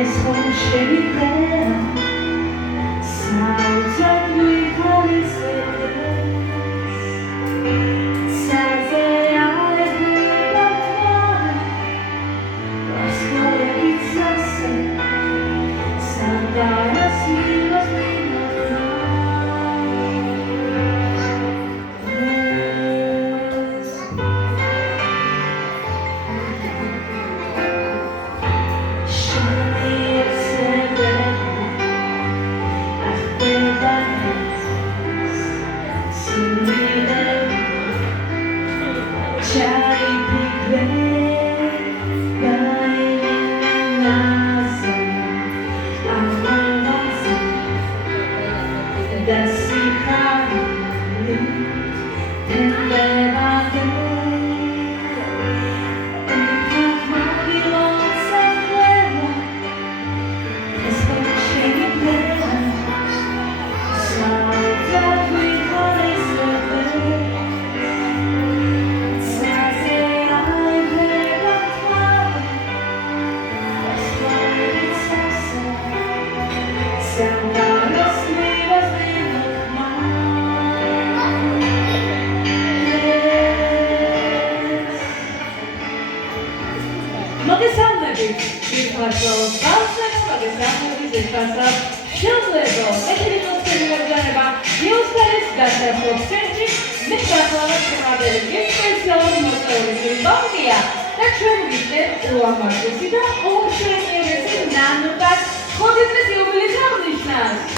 ეს ხომ შევიდრე საოცრად ვიხალისებს ცაზე აეღება თვარე ვარსკვლავებით სასე სადარას მივას მოგესალმებით ვირტუალურ ბავშვებს, მოგესალმებით ვირტუალურ შვილებო, ეთნიკოსური მოგზაურობა ნიუსფერის გასართობ ცენტრი მისგასალმებით შემადგენელი სპეციალური მოწვეული ბანკია და ჩვენ ვიწყებთ უამართესი და უმნიშვნელოვანესი ნანობას ხუთი იუბილეის აღნიშვნას.